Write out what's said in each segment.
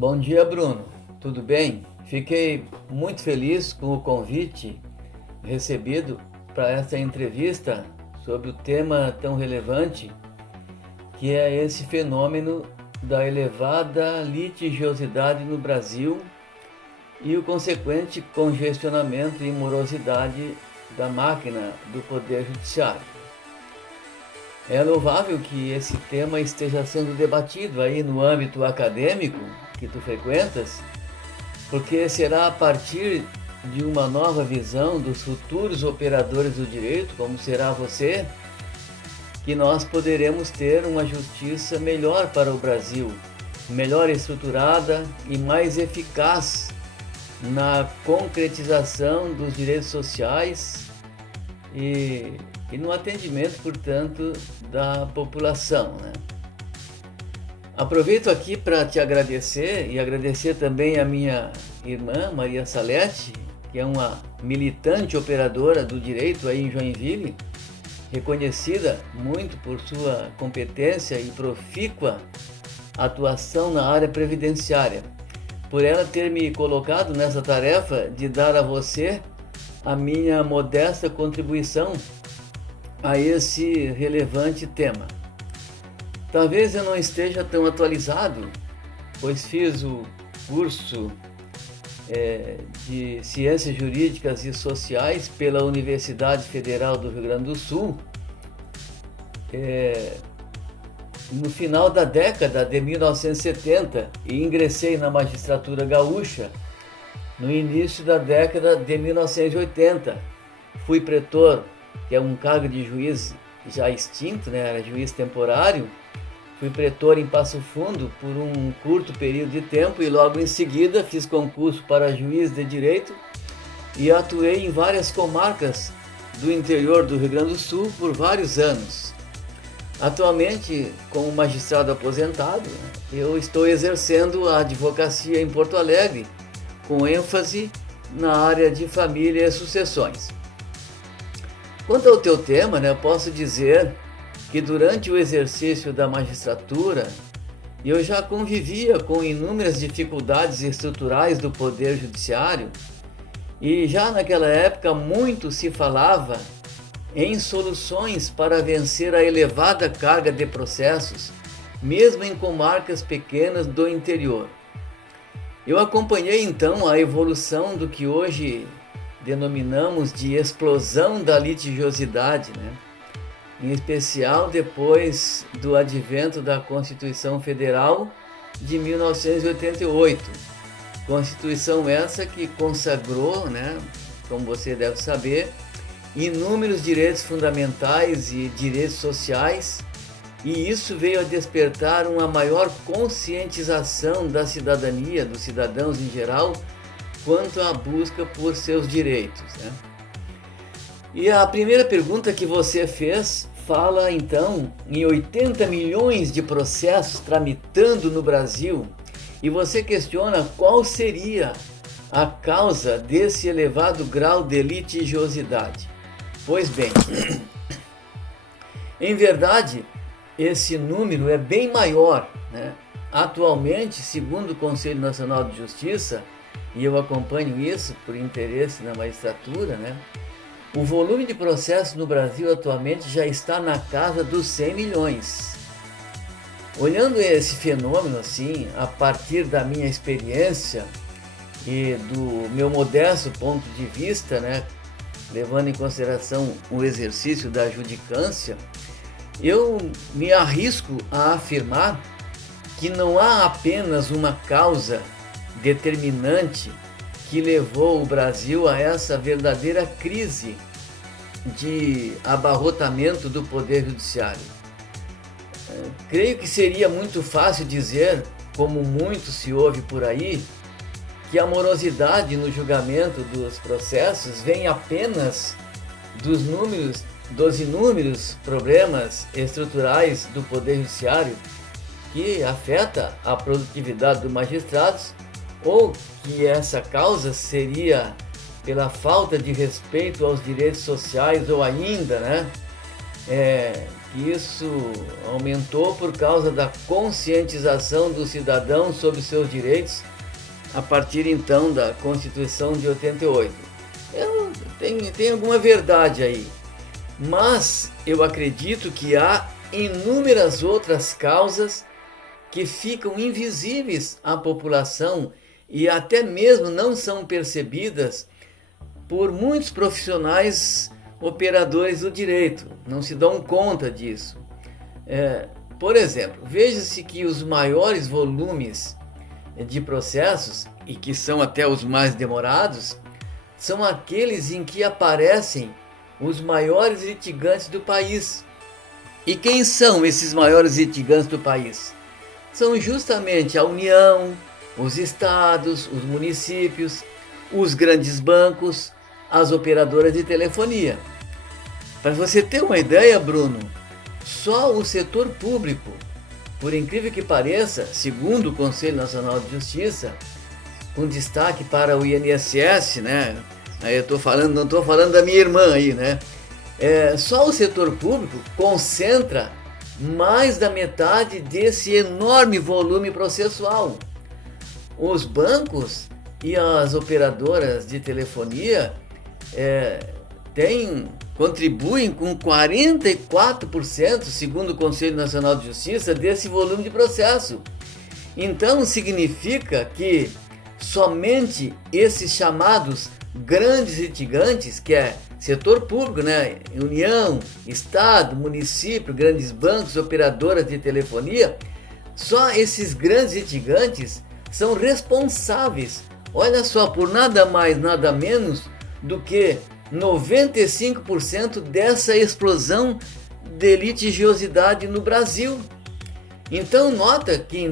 Bom dia, Bruno. Tudo bem? Fiquei muito feliz com o convite recebido para essa entrevista sobre o tema tão relevante que é esse fenômeno da elevada litigiosidade no Brasil e o consequente congestionamento e morosidade da máquina do Poder Judiciário. É louvável que esse tema esteja sendo debatido aí no âmbito acadêmico que tu frequentas, porque será a partir de uma nova visão dos futuros operadores do direito, como será você, que nós poderemos ter uma justiça melhor para o Brasil, melhor estruturada e mais eficaz na concretização dos direitos sociais e no atendimento, portanto, da população, né? Aproveito aqui para te agradecer e agradecer também a minha irmã, Maria Salete, que é uma militante operadora do direito aí em Joinville, reconhecida muito por sua competência e profícua atuação na área previdenciária, por ela ter me colocado nessa tarefa de dar a você a minha modesta contribuição a esse relevante tema. Talvez eu não esteja tão atualizado, pois fiz o curso de Ciências Jurídicas e Sociais pela Universidade Federal do Rio Grande do Sul no final da década de 1970 e ingressei na magistratura gaúcha no início da década de 1980. Fui pretor, que é um cargo de juiz já extinto, né? Era juiz temporário. Fui pretor em Passo Fundo por um curto período de tempo e logo em seguida fiz concurso para juiz de direito e atuei em várias comarcas do interior do Rio Grande do Sul por vários anos. Atualmente, como magistrado aposentado, eu estou exercendo a advocacia em Porto Alegre, com ênfase na área de família e sucessões. Quanto ao teu tema, eu posso dizer que durante o exercício da magistratura, eu já convivia com inúmeras dificuldades estruturais do Poder Judiciário e já naquela época muito se falava em soluções para vencer a elevada carga de processos, mesmo em comarcas pequenas do interior. Eu acompanhei então a evolução do que hoje denominamos de explosão da litigiosidade, em especial depois do advento da Constituição Federal de 1988. Constituição essa que consagrou, como você deve saber, inúmeros direitos fundamentais e direitos sociais, e isso veio a despertar uma maior conscientização da cidadania, dos cidadãos em geral, quanto à busca por seus direitos. E a primeira pergunta que você fez fala então em 80 milhões de processos tramitando no Brasil e você questiona qual seria a causa desse elevado grau de litigiosidade. Pois bem, em verdade, esse número é bem maior, Atualmente, segundo o Conselho Nacional de Justiça, e eu acompanho isso por interesse na magistratura, o volume de processos no Brasil atualmente já está na casa dos 100 milhões. Olhando esse fenômeno assim, a partir da minha experiência e do meu modesto ponto de vista, levando em consideração o exercício da judicância, eu me arrisco a afirmar que não há apenas uma causa determinante que levou o Brasil a essa verdadeira crise de abarrotamento do Poder Judiciário. Creio que seria muito fácil dizer, como muito se ouve por aí, que a morosidade no julgamento dos processos vem apenas dos inúmeros problemas estruturais do Poder Judiciário que afeta a produtividade dos magistrados, ou que essa causa seria pela falta de respeito aos direitos sociais, ou ainda que isso aumentou por causa da conscientização do cidadão sobre seus direitos a partir então da Constituição de 88. Tem alguma verdade aí, mas eu acredito que há inúmeras outras causas que ficam invisíveis à população e até mesmo não são percebidas por muitos profissionais operadores do direito, não se dão conta disso. Por exemplo, veja-se que os maiores volumes de processos, e que são até os mais demorados, são aqueles em que aparecem os maiores litigantes do país. E quem são esses maiores litigantes do país? São justamente a União, os estados, os municípios, os grandes bancos, as operadoras de telefonia. Para você ter uma ideia, Bruno, só o setor público, por incrível que pareça, segundo o Conselho Nacional de Justiça, com destaque para o INSS, né? Aí eu não estou falando da minha irmã aí, né? Só o setor público concentra mais da metade desse enorme volume processual. Os bancos e as operadoras de telefonia contribuem com 44%, segundo o Conselho Nacional de Justiça, desse volume de processo. Então significa que somente esses chamados grandes litigantes, que é setor público, né? União, Estado, município, grandes bancos, operadoras de telefonia, só esses grandes litigantes são responsáveis, olha só, por nada mais, nada menos do que 95% dessa explosão de litigiosidade no Brasil. Então nota que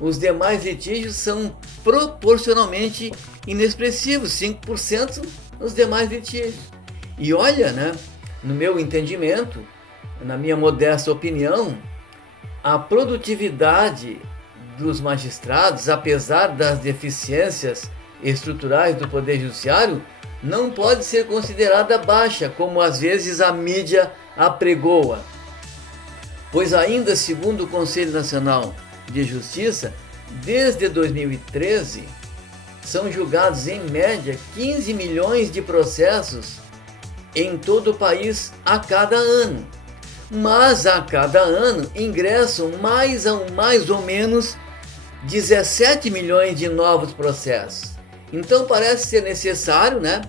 os demais litígios são proporcionalmente inexpressivos, 5% nos demais litígios. E olha, né, no meu entendimento, na minha modesta opinião, a produtividade dos magistrados, apesar das deficiências estruturais do Poder Judiciário, não pode ser considerada baixa, como às vezes a mídia apregoa. Pois ainda segundo o Conselho Nacional de Justiça, desde 2013, são julgados em média 15 milhões de processos em todo o país a cada ano. Mas a cada ano ingressam mais ou menos 17 milhões de novos processos. Então parece ser necessário, né,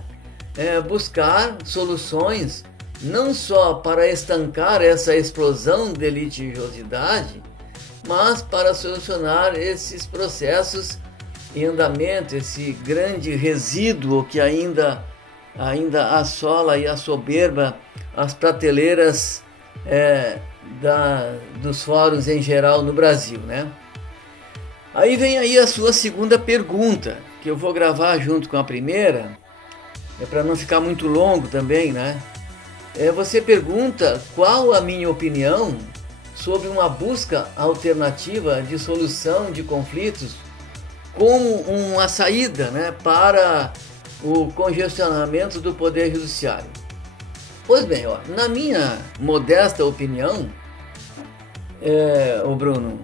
buscar soluções não só para estancar essa explosão de litigiosidade, mas para solucionar esses processos em andamento, esse grande resíduo que ainda assola e assoberba as prateleiras dos fóruns em geral no Brasil, né? Aí vem aí a sua segunda pergunta, que eu vou gravar junto com a primeira, para não ficar muito longo também, né? Você pergunta qual a minha opinião sobre uma busca alternativa de solução de conflitos como uma saída, né, para o congestionamento do Poder Judiciário. Pois bem, na minha modesta opinião, Bruno,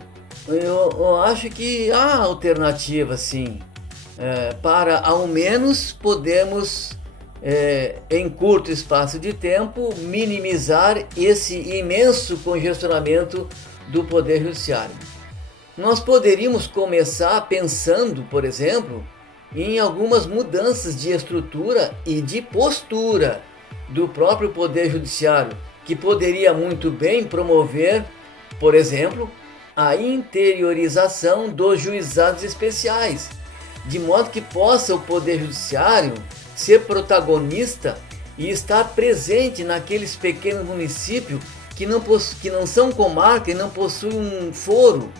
eu acho que há alternativa, sim, para ao menos podermos, em curto espaço de tempo, minimizar esse imenso congestionamento do Poder Judiciário. Nós poderíamos começar pensando, por exemplo, em algumas mudanças de estrutura e de postura do próprio Poder Judiciário, que poderia muito bem promover, por exemplo, a interiorização dos juizados especiais, de modo que possa o Poder Judiciário ser protagonista e estar presente naqueles pequenos municípios que não são comarca e não possuem um foro.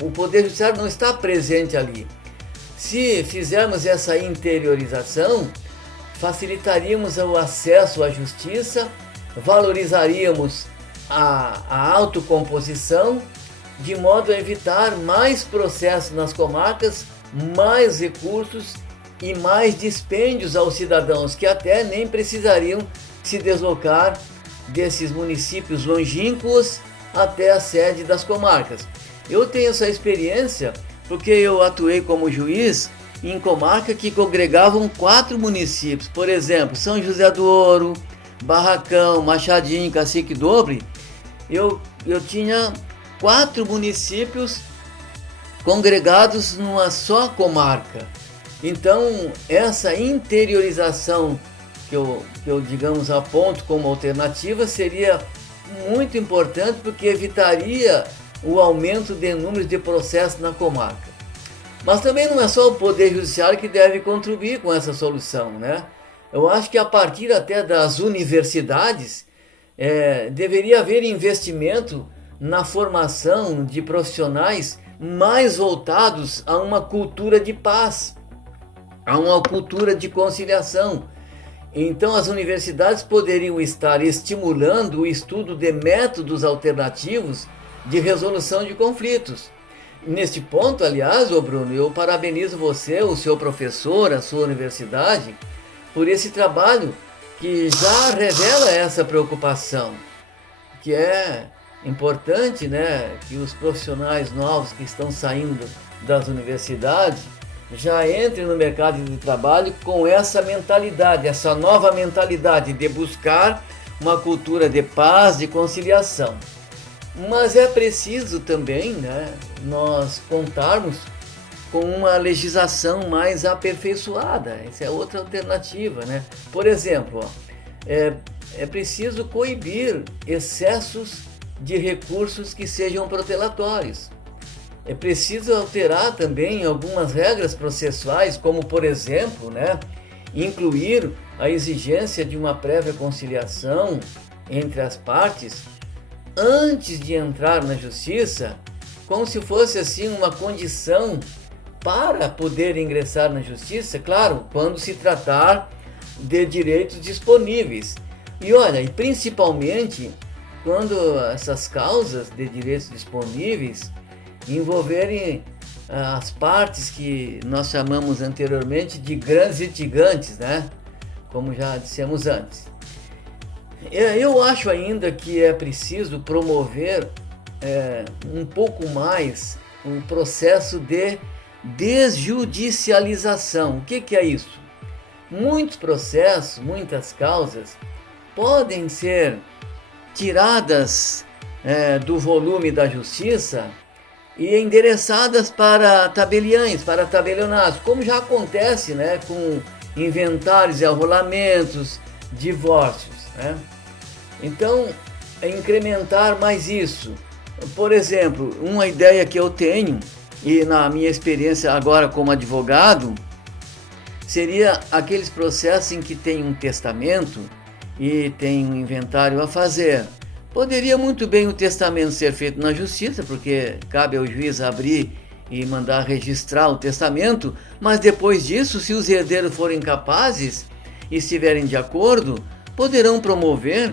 O Poder Judiciário não está presente ali. Se fizermos essa interiorização, facilitaríamos o acesso à justiça, valorizaríamos a autocomposição, de modo a evitar mais processos nas comarcas, mais recursos e mais dispêndios aos cidadãos, que até nem precisariam se deslocar desses municípios longínquos até a sede das comarcas. Eu tenho essa experiência porque eu atuei como juiz em comarca que congregavam 4 municípios, por exemplo, São José do Ouro, Barracão, Machadinho, Cacique Dobre. Eu tinha 4 municípios congregados numa só comarca. Então, essa interiorização que eu digamos, aponto como alternativa seria muito importante, porque evitaria o aumento de números de processos na comarca. Mas também não é só o Poder Judiciário que deve contribuir com essa solução, né? Eu acho que a partir até das universidades deveria haver investimento na formação de profissionais mais voltados a uma cultura de paz, a uma cultura de conciliação. Então as universidades poderiam estar estimulando o estudo de métodos alternativos de resolução de conflitos. Neste ponto, aliás, Bruno, eu parabenizo você, o seu professor, a sua universidade, por esse trabalho que já revela essa preocupação, que é importante, né, que os profissionais novos que estão saindo das universidades já entrem no mercado de trabalho com essa mentalidade, essa nova mentalidade de buscar uma cultura de paz, de conciliação. Mas é preciso também, né, nós contarmos com uma legislação mais aperfeiçoada. Essa é outra alternativa, né? Por exemplo, é preciso coibir excessos de recursos que sejam protelatórios. É preciso alterar também algumas regras processuais, como, por exemplo, né, incluir a exigência de uma prévia conciliação entre as partes antes de entrar na justiça, como se fosse assim uma condição para poder ingressar na justiça, claro, quando se tratar de direitos disponíveis. E olha, e principalmente quando essas causas de direitos disponíveis envolverem as partes que nós chamamos anteriormente de grandes litigantes, né? Como já dissemos antes. Eu acho ainda que é preciso promover um pouco mais um processo de desjudicialização. O que é isso? Muitos processos, muitas causas podem ser tiradas do volume da justiça e endereçadas para tabeliães, para tabelionados, como já acontece, né, com inventários e arrolamentos, divórcios, né? Então, incrementar mais isso. Por exemplo, uma ideia que eu tenho, e na minha experiência agora como advogado, seria aqueles processos em que tem um testamento e tem um inventário a fazer. Poderia muito bem o testamento ser feito na justiça, porque cabe ao juiz abrir e mandar registrar o testamento, mas depois disso, se os herdeiros forem capazes e estiverem de acordo, poderão promover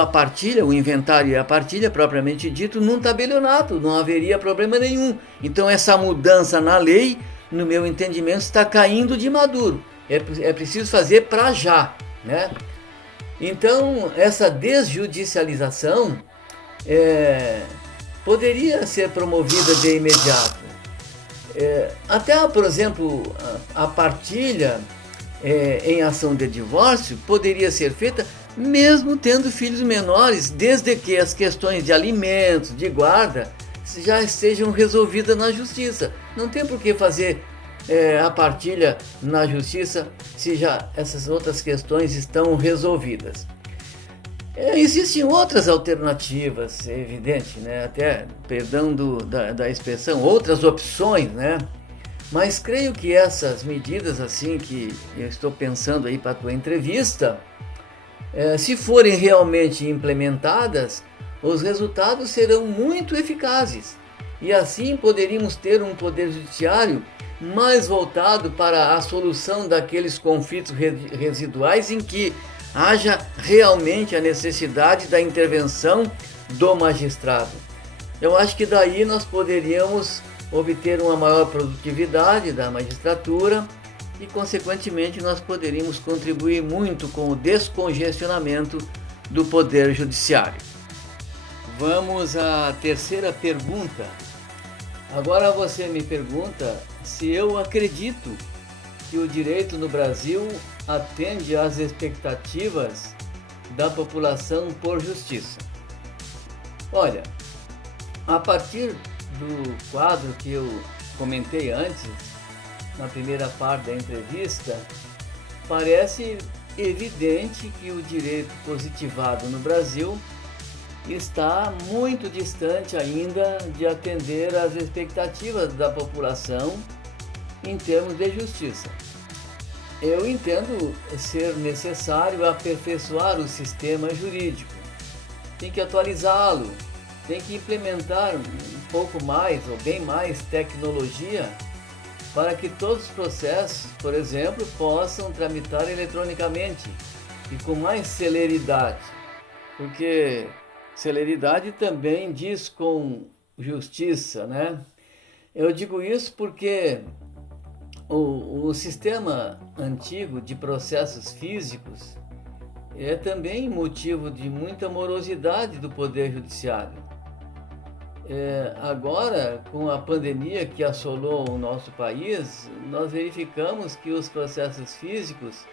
a partilha, o inventário e a partilha propriamente dito num tabelionato, não haveria problema nenhum. Então essa mudança na lei, no meu entendimento, está caindo de maduro. É preciso fazer para já, né? Então essa desjudicialização poderia ser promovida de imediato. Até, por exemplo, a partilha em ação de divórcio poderia ser feita mesmo tendo filhos menores, desde que as questões de alimentos, de guarda, já estejam resolvidas na justiça. Não tem por que fazer a partilha na justiça se já essas outras questões estão resolvidas. Existem outras alternativas, é evidente, né? Até, perdão da expressão, outras opções, né? Mas creio que essas medidas assim que eu estou pensando aí para a tua entrevista, se forem realmente implementadas, os resultados serão muito eficazes. E assim poderíamos ter um poder judiciário mais voltado para a solução daqueles conflitos residuais em que haja realmente a necessidade da intervenção do magistrado. Eu acho que daí nós poderíamos obter uma maior produtividade da magistratura e, consequentemente, nós poderíamos contribuir muito com o descongestionamento do Poder Judiciário. Vamos à terceira pergunta. Agora você me pergunta se eu acredito que o direito no Brasil atende às expectativas da população por justiça. Olha, a partir do quadro que eu comentei antes, na primeira parte da entrevista, parece evidente que o direito positivado no Brasil está muito distante ainda de atender às expectativas da população em termos de justiça. Eu entendo ser necessário aperfeiçoar o sistema jurídico, tem que atualizá-lo, tem que implementar um pouco mais ou bem mais tecnologia para que todos os processos, por exemplo, possam tramitar eletronicamente e com mais celeridade, porque celeridade também diz com justiça, né? Eu digo isso porque o sistema antigo de processos físicos é também motivo de muita morosidade do Poder Judiciário. Agora, com a pandemia que assolou o nosso país, nós verificamos que os processos físicos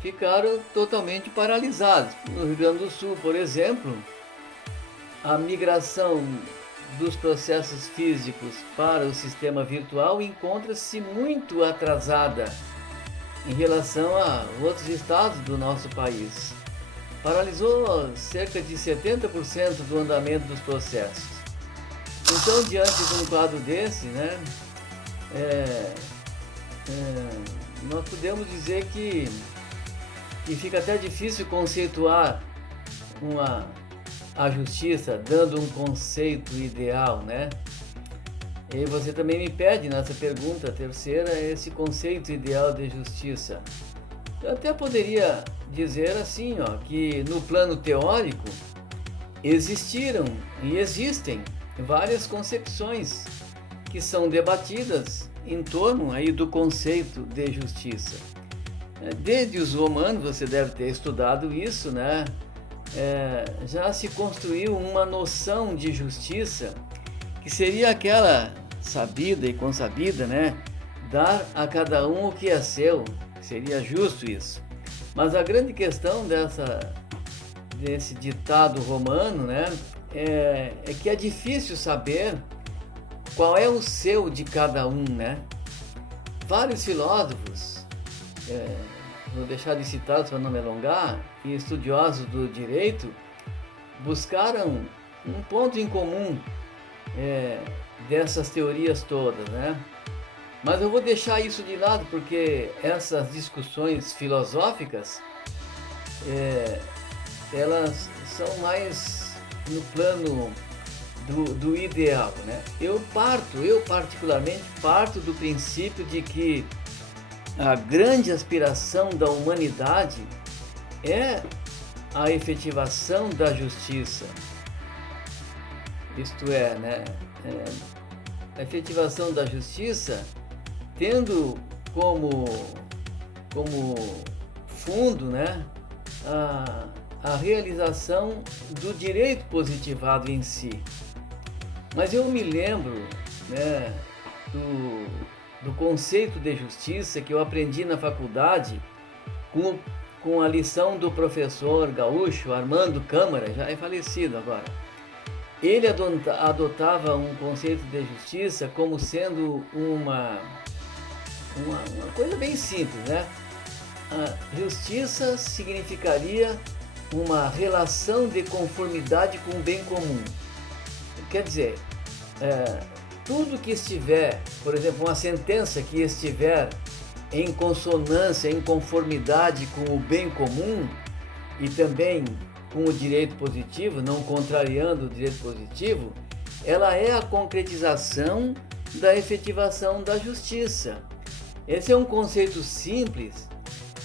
ficaram totalmente paralisados. No Rio Grande do Sul, por exemplo, a migração dos processos físicos para o sistema virtual encontra-se muito atrasada em relação a outros estados do nosso país. Paralisou cerca de 70% do andamento dos processos. Então, diante de um quadro desse, né, nós podemos dizer que fica até difícil conceituar a justiça, dando um conceito ideal, né? E você também me pede nessa pergunta terceira esse conceito ideal de justiça. Eu até poderia dizer assim, que no plano teórico existiram e existem várias concepções que são debatidas em torno aí do conceito de justiça. Desde os romanos, você deve ter estudado isso, né? Já se construiu uma noção de justiça que seria aquela sabida e consabida, né? Dar a cada um o que é seu, seria justo isso. Mas a grande questão desse ditado romano, né? É que é difícil saber qual é o seu de cada um, né? Vários filósofos, vou deixar de citar para não me alongar, e estudiosos do direito buscaram um ponto em comum dessas teorias todas, né? Mas eu vou deixar isso de lado porque essas discussões filosóficas elas são mais no plano do ideal, né? Eu particularmente parto do princípio de que a grande aspiração da humanidade é a efetivação da justiça. Isto é, né? A efetivação da justiça tendo como fundo, né, a realização do direito positivado em si. Mas eu me lembro, né, do conceito de justiça que eu aprendi na faculdade com a lição do professor gaúcho Armando Câmara, já é falecido agora. Ele adotava um conceito de justiça como sendo uma coisa bem simples, né? A justiça significaria uma relação de conformidade com o bem comum. Quer dizer, tudo que estiver, por exemplo, uma sentença que estiver em consonância, em conformidade com o bem comum e também com o direito positivo, não contrariando o direito positivo, ela é a concretização da efetivação da justiça. Esse é um conceito simples,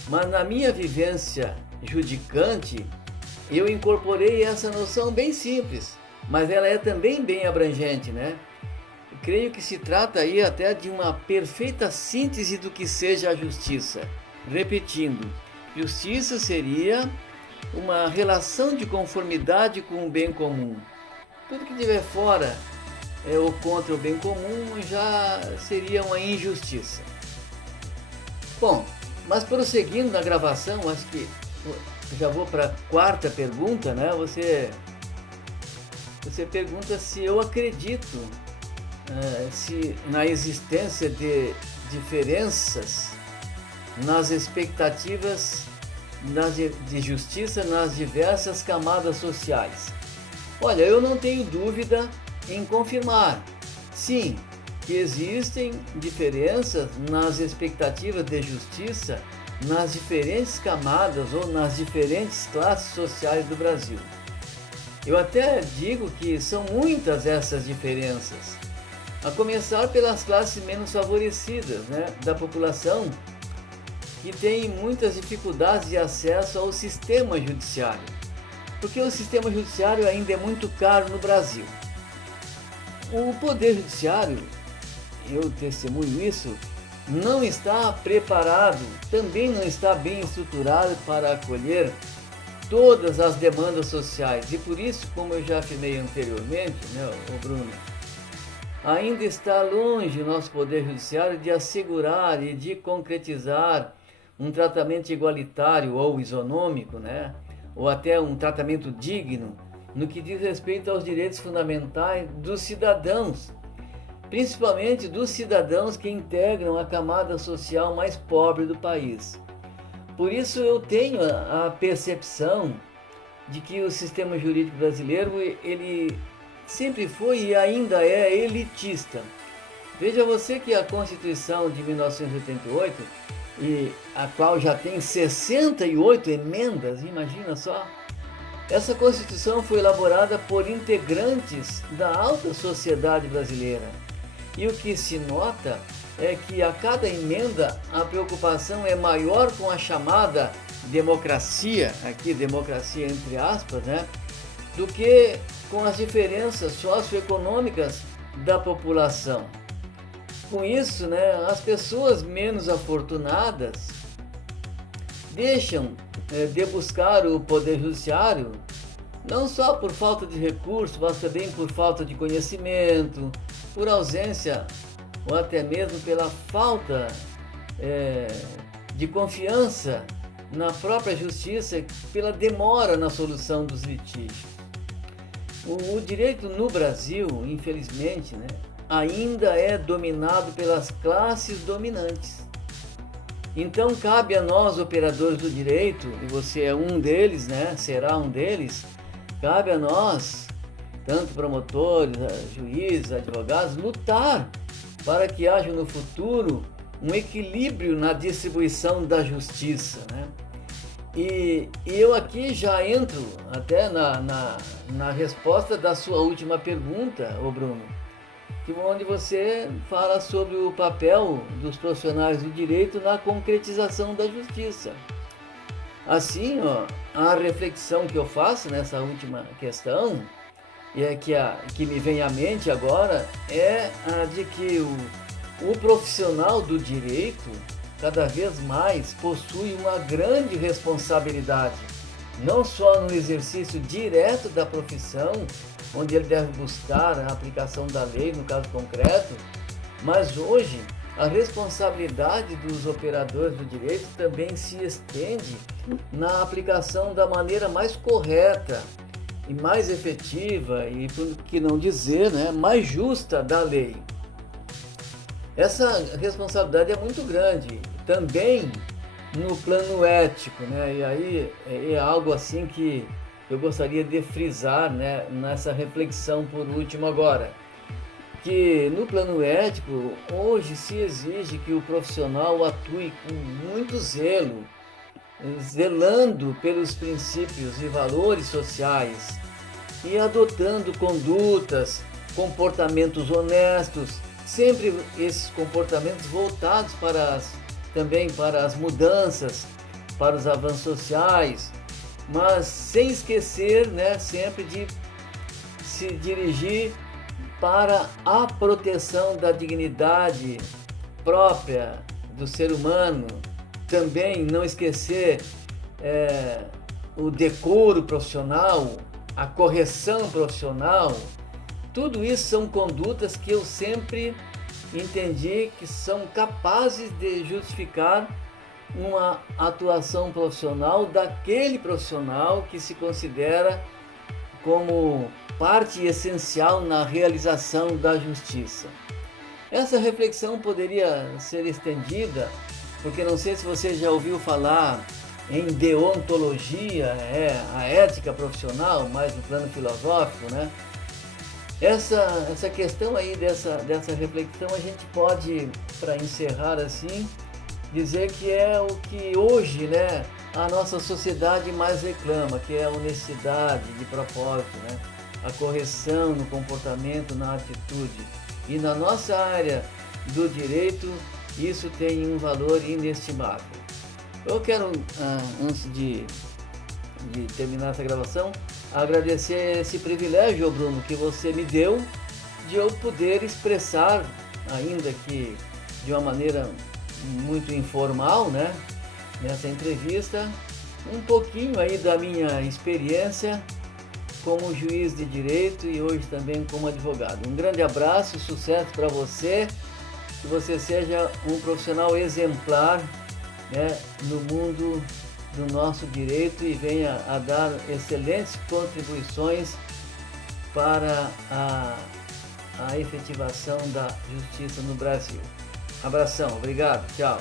mas na minha vivência judicante, eu incorporei essa noção bem simples, mas ela é também bem abrangente, né? Creio que se trata aí até de uma perfeita síntese do que seja a justiça. Repetindo, justiça seria uma relação de conformidade com o bem comum. Tudo que estiver fora ou contra o bem comum já seria uma injustiça. Bom, mas prosseguindo na gravação, acho que já vou para a quarta pergunta, né? Você pergunta se eu acredito se na existência de diferenças nas expectativas de justiça nas diversas camadas sociais. Olha, eu não tenho dúvida em confirmar, sim, que existem diferenças nas expectativas de justiça nas diferentes camadas ou nas diferentes classes sociais do Brasil. Eu até digo que são muitas essas diferenças, a começar pelas classes menos favorecidas, né, da população, que tem muitas dificuldades de acesso ao sistema judiciário, porque o sistema judiciário ainda é muito caro no Brasil. O Poder Judiciário, eu testemunho isso, não está preparado, também não está bem estruturado para acolher todas as demandas sociais. E por isso, como eu já afirmei anteriormente, né, Bruno, ainda está longe o nosso Poder Judiciário de assegurar e de concretizar um tratamento igualitário ou isonômico, né, ou até um tratamento digno no que diz respeito aos direitos fundamentais dos cidadãos, principalmente dos cidadãos que integram a camada social mais pobre do país. Por isso eu tenho a percepção de que o sistema jurídico brasileiro ele sempre foi e ainda é elitista. Veja você que a Constituição de 1988, e a qual já tem 68 emendas, imagina só, essa Constituição foi elaborada por integrantes da alta sociedade brasileira. E o que se nota é que a cada emenda a preocupação é maior com a chamada democracia, aqui democracia entre aspas, né, do que com as diferenças socioeconômicas da população. Com isso, né, as pessoas menos afortunadas deixam de buscar o Poder Judiciário não só por falta de recursos, mas também por falta de conhecimento, por ausência ou até mesmo pela falta de confiança na própria justiça, pela demora na solução dos litígios. O direito no Brasil, infelizmente, né, ainda é dominado pelas classes dominantes. Então cabe a nós, operadores do direito, e você é um deles, né, será um deles, cabe a nós, tanto promotores, juízes, advogados, lutar para que haja no futuro um equilíbrio na distribuição da justiça, né? E eu aqui já entro até na resposta da sua última pergunta, ô Bruno, onde você fala sobre o papel dos profissionais do direito na concretização da justiça. Assim, a reflexão que eu faço nessa última questão, e que me vem à mente agora, é a de que o profissional do direito cada vez mais possui uma grande responsabilidade, não só no exercício direto da profissão, onde ele deve buscar a aplicação da lei no caso concreto, mas hoje a responsabilidade dos operadores do direito também se estende na aplicação da maneira mais correta e mais efetiva e, por que não dizer, né, mais justa da lei. Essa responsabilidade é muito grande, também no plano ético, né? E aí é algo assim que eu gostaria de frisar, né, nessa reflexão por último agora, que no plano ético hoje se exige que o profissional atue com muito zelo, zelando pelos princípios e valores sociais e adotando condutas, comportamentos honestos, sempre esses comportamentos voltados também para as mudanças, para os avanços sociais, mas sem esquecer, né, sempre de se dirigir para a proteção da dignidade própria do ser humano, também não esquecer o decoro profissional, a correção profissional, tudo isso são condutas que eu sempre entendi que são capazes de justificar uma atuação profissional daquele profissional que se considera como parte essencial na realização da justiça. Essa reflexão poderia ser estendida, porque não sei se você já ouviu falar em deontologia, a ética profissional, mais no plano filosófico, né? Essa questão aí dessa reflexão a gente pode, para encerrar assim, dizer que é o que hoje, né, a nossa sociedade mais reclama, que é a honestidade de propósito, né? A correção no comportamento, na atitude. E na nossa área do direito, isso tem um valor inestimável. Eu quero, antes de terminar essa gravação, agradecer esse privilégio, Bruno, que você me deu de eu poder expressar, ainda que de uma maneira muito informal, né, nessa entrevista, um pouquinho aí da minha experiência como juiz de direito e hoje também como advogado. Um grande abraço, sucesso para você, que você seja um profissional exemplar, né, no mundo do nosso direito e venha a dar excelentes contribuições para a efetivação da justiça no Brasil. Abração, obrigado, tchau.